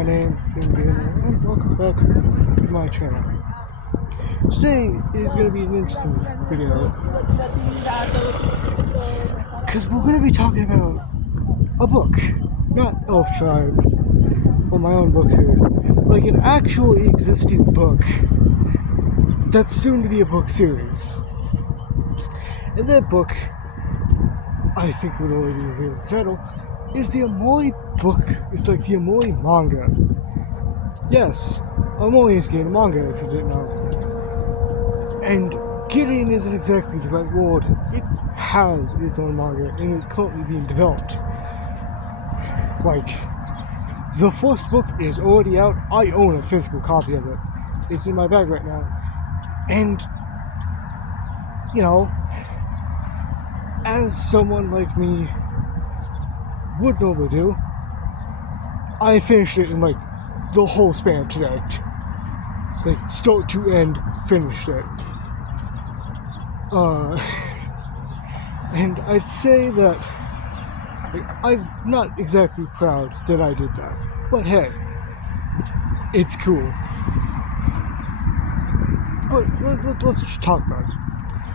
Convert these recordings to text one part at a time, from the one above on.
my name is Pinguino, and welcome back to my channel. Today is going to be an interesting video, because we're going to be talking about a book, not Elf Tribe, or my own book series, like an actual existing book that's soon to be a book series. And that book, I think would already be revealed the title, is the Omori book. It's like the Omori Manga. Yes, Omori is getting manga, if you didn't know. And getting isn't exactly the right word. It has its own manga, and it's currently being developed. Like, the first book is already out. I own a physical copy of it. It's in my bag right now. And, you know, as someone like me would normally do, I finished it in like the whole span of today. Like start to end, finished it. And I'd say that I'm not exactly proud that I did that, but hey, it's cool. But let's just talk about it.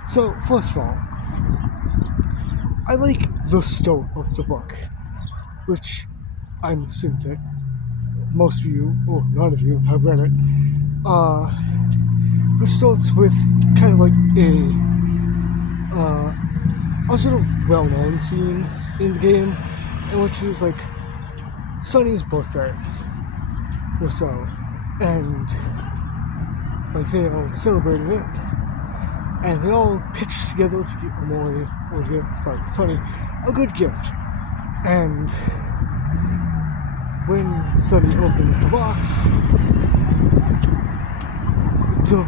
So first of all, I like the start of the book, which I'm assuming that most of you, or none of you, have read it, which starts with kind of like a sort of well-known scene in the game, in which is like Sunny's birthday, or so, and like they all celebrated it, and they all pitched together to give Sunny a good gift. And when Sunny opens the box, the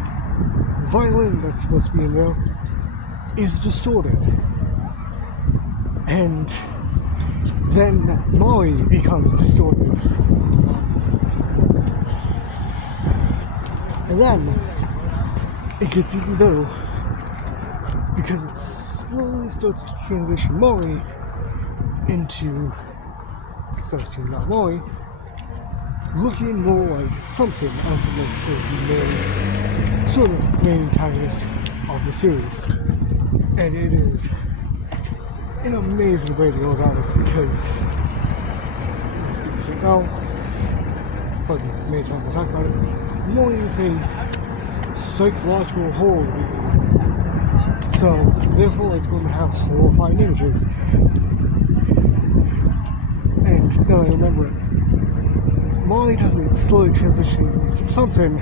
violin that's supposed to be in there is distorted. And then Mari becomes distorted. And then it gets even better, because it slowly starts to transition Mari into, not Mari, looking more like something as the main antagonist of the series. And it is an amazing way to go about it, because, but many times we'll talk about it, Mari is a psychological horror movie. So, therefore, it's going to have horrifying images. And now I remember it, Mari doesn't slowly transition into something.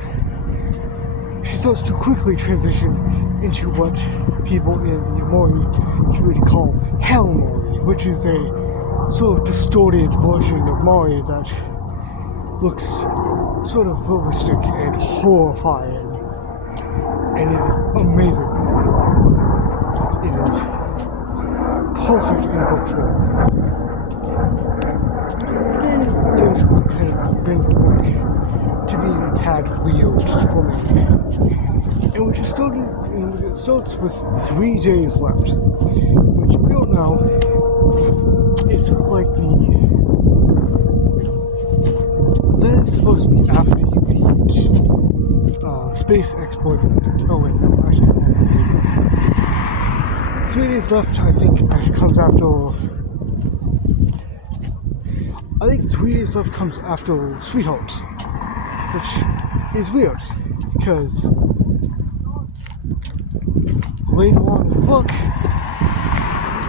She starts to quickly transition into what people in the Omori community call Hell Mori, which is a sort of distorted version of Mari that looks sort of realistic and horrifying. And it is amazing. It is perfect in book form. Then there's what kind of brings the book to being a tad weird for me. And it starts with 3 days left, which we don't know. It's sort of like that is supposed to be after you beat Space Ex-Boyfriend. Oh wait, no, actually, 3 days left, I think, actually comes after. I think 3 days left comes after Sweetheart, which is weird, because later on in the book,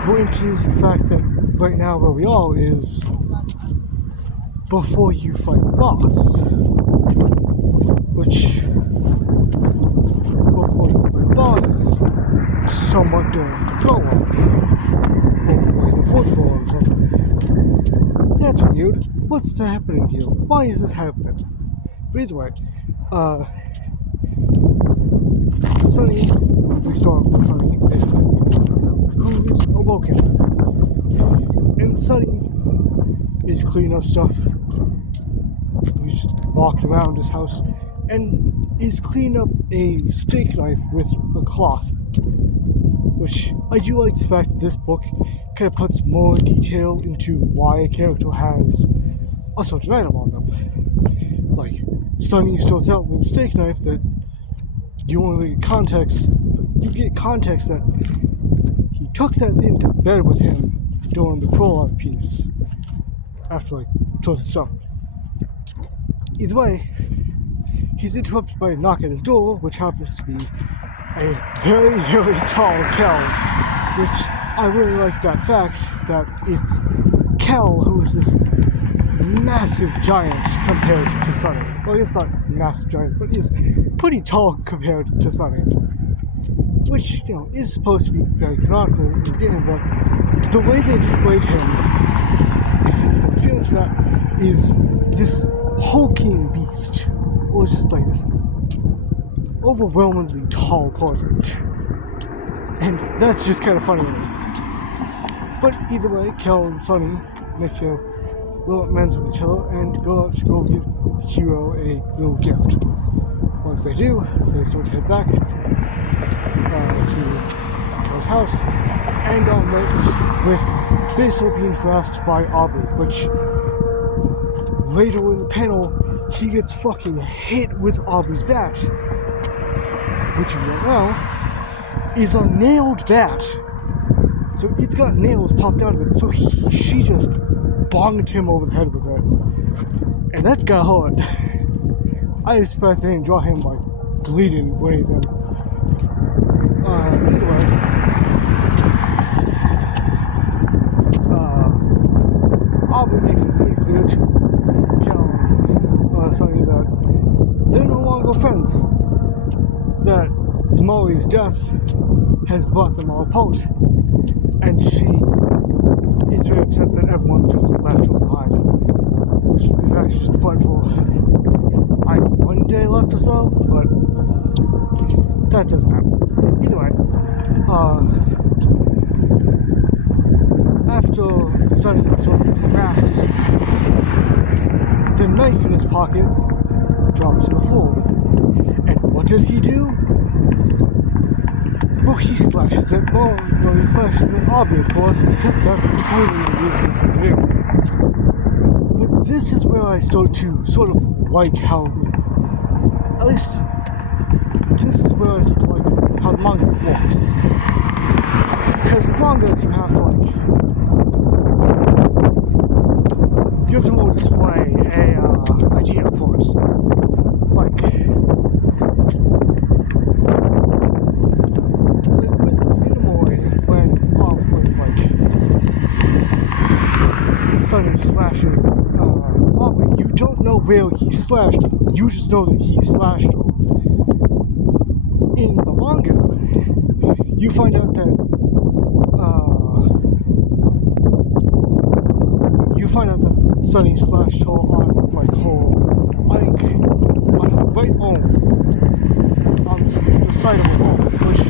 we're introduced to the fact that right now where we are is before you fight the boss, which before you fight the boss is somewhat during the prologue, or the fourth prologue or something. That's weird. What's happening here? Why is this happening? But either way, Sunny, we start with Sunny, basically, who is awoken. And Sunny is cleaning up stuff. He's just walking around his house and is cleaning up a steak knife with a cloth. Which I do like the fact that this book kind of puts more detail into why a character has assaulted item on them. Like, Sonny starts out with a steak knife that you only get context. You get context that he took that thing to bed with him during the prologue piece. After, like, chosen stuff. Either way, he's interrupted by a knock at his door, which happens to be a very, very tall Kel, which I really like that fact that it's Kel who is this massive giant compared to Sonny. Well, he's not massive giant, but he's pretty tall compared to Sonny. Which, you know, is supposed to be very canonical in the game, but the way they displayed him and his experience for that is this hulking beast. Or just like this overwhelmingly tall person. And that's just kind of funny to me. But either way, Kel and Sonny make their little amends with each other and go out to go get Hiro a little gift. Once they do, they start to head back to Kel's house and are met with Basil being harassed by Aubrey, which later in the panel he gets fucking hit with Aubrey's bat, which you don't know is a nailed bat. So it's got nails popped out of it, so she just bonged him over the head with it. And that's got hurt. I was surprised they didn't draw him like bleeding or anything. Either way, Aubrey makes it pretty clear to Kel and Sonny that they're no longer friends. That Mori's death has brought them all apart. And she is very upset that everyone just left her behind. Which is actually just the point for one day left or so, but that doesn't matter. Either way, after Sonny gets sort of harassed, the knife in his pocket drops to the floor. And what does he do? Well, he slashes at he slashes at Aubrey, of course, because that's totally a reasonable thing to do. But this is where I start to sort of like how, at least, this is where I start to like how the manga works. Because with mangas, you have to more display a idea for it. Like, Sonny slashes Aubrey, you don't know where he slashed, you just know that he slashed her. In the manga, you find out that Sonny slashed her on like her right arm, on the side of her arm, which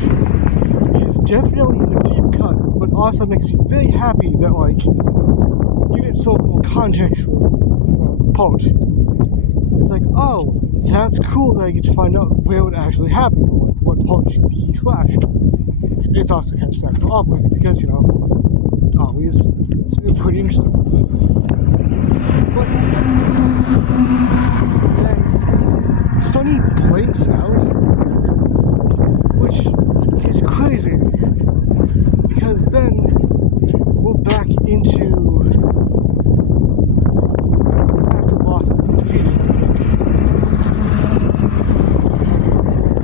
is definitely a deep cut, but also makes me very happy that like you get so more context for the part. It's like, oh, that's cool that I get to find out where it actually happened, or what part he slashed. It's also kind of sad for Aubrey, because, you know, Aubrey is pretty interesting. But then Sonny blinks out, which is crazy, because then we're back into after bosses and defeating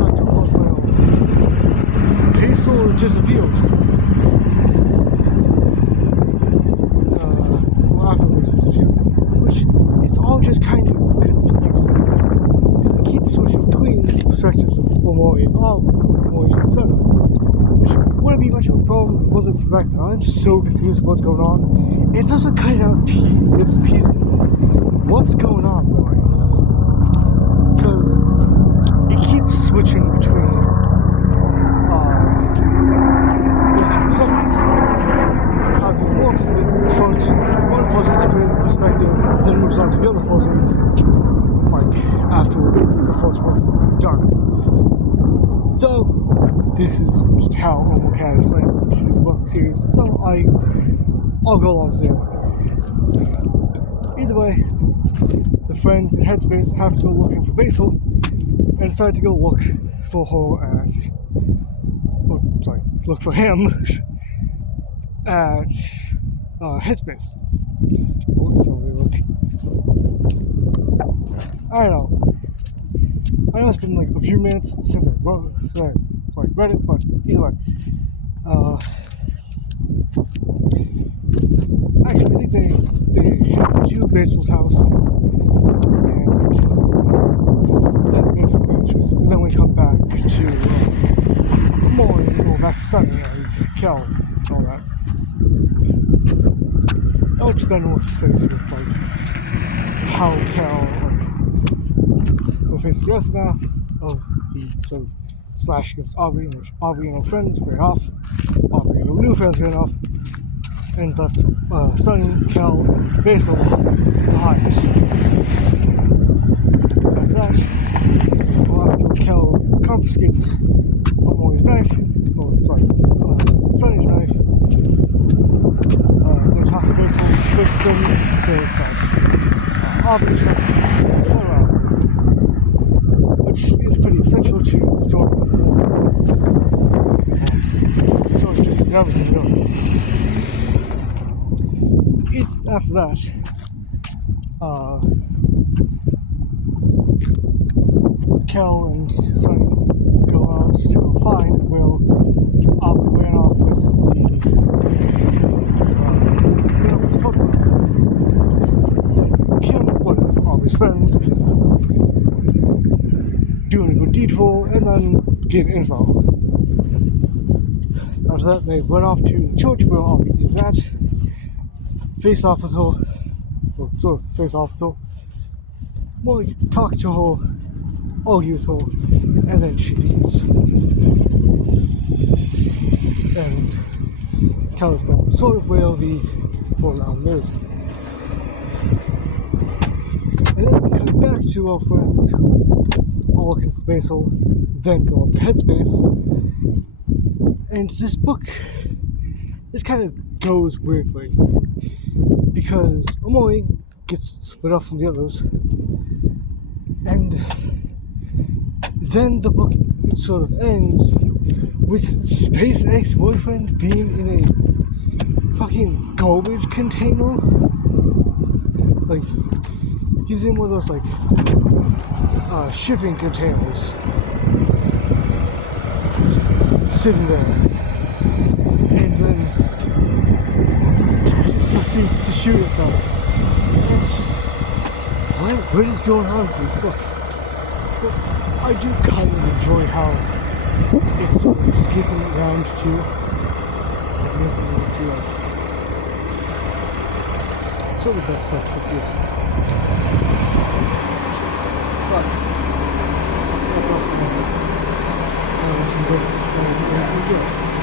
after Buffalo. Basil is disappeared. After Basil is disappeared. Which it's all just kind of confusing. Because it keeps switching between the perspectives of Omori and Senna. Which wouldn't be much of a problem if it wasn't for the fact that I'm so confused with what's going on. It doesn't kind of bits and pieces of what's going on, really. Because it keeps switching between those two perspectives. How the game works is it functions in one person's perspective, then moves on to the other person's, like, after the first person's is done. So, this is just how Omori Manga is playing the book series, so I'll go along with it. Either way, the friends in Headspace have to go looking for Basil and decide to go look for her at. Oh, sorry, look for him at Headspace. Oh, so they look. I don't know. I know it's been like a few minutes since I read it, but either way. Actually, I think they head to Basil's house, and then Basil vanishes, and then we come back to back to Sunny and Kel and all that. Which then we'll face with like how Kel will face the aftermath of the sort of slash against Aubrey, in which Aubrey and her friends ran off, Aubrey and her new friends ran off, and left Sunny, Kel, and Basil behind. After that, after Kel confiscates Omori's knife, Sunny's knife, they talk to Basil. Basil then says that Aubrey took his photo album, which is pretty essential to the story. The story to everything going. After that, Kel and Sunny go out to go find Will. Aubrey ran off with the football. So Kim, one of Aubrey's friends, doing a good deed for, and then get info. After that, they went off to the church where Aubrey is at. Face off with her, or sort of face off with her, more like talk to her, argue with her, and then she leaves. And tells them sort of where the photo album is. And then we come back to our friends who are looking for Basil, then go up to Headspace. And this book, this kind of goes weirdly. Because Omori gets split off from the others, and then the book sort of ends with Space Ex-Boyfriend being in a fucking garbage container. Like, he's in one of those, like, shipping containers. Just sitting there. And then proceeds to shoot at them. And it's just, what is going on with this book? But I do kind of enjoy how it's sort of skipping around too. It's all the best stuff for you. But that's all for now. I want you to enjoy.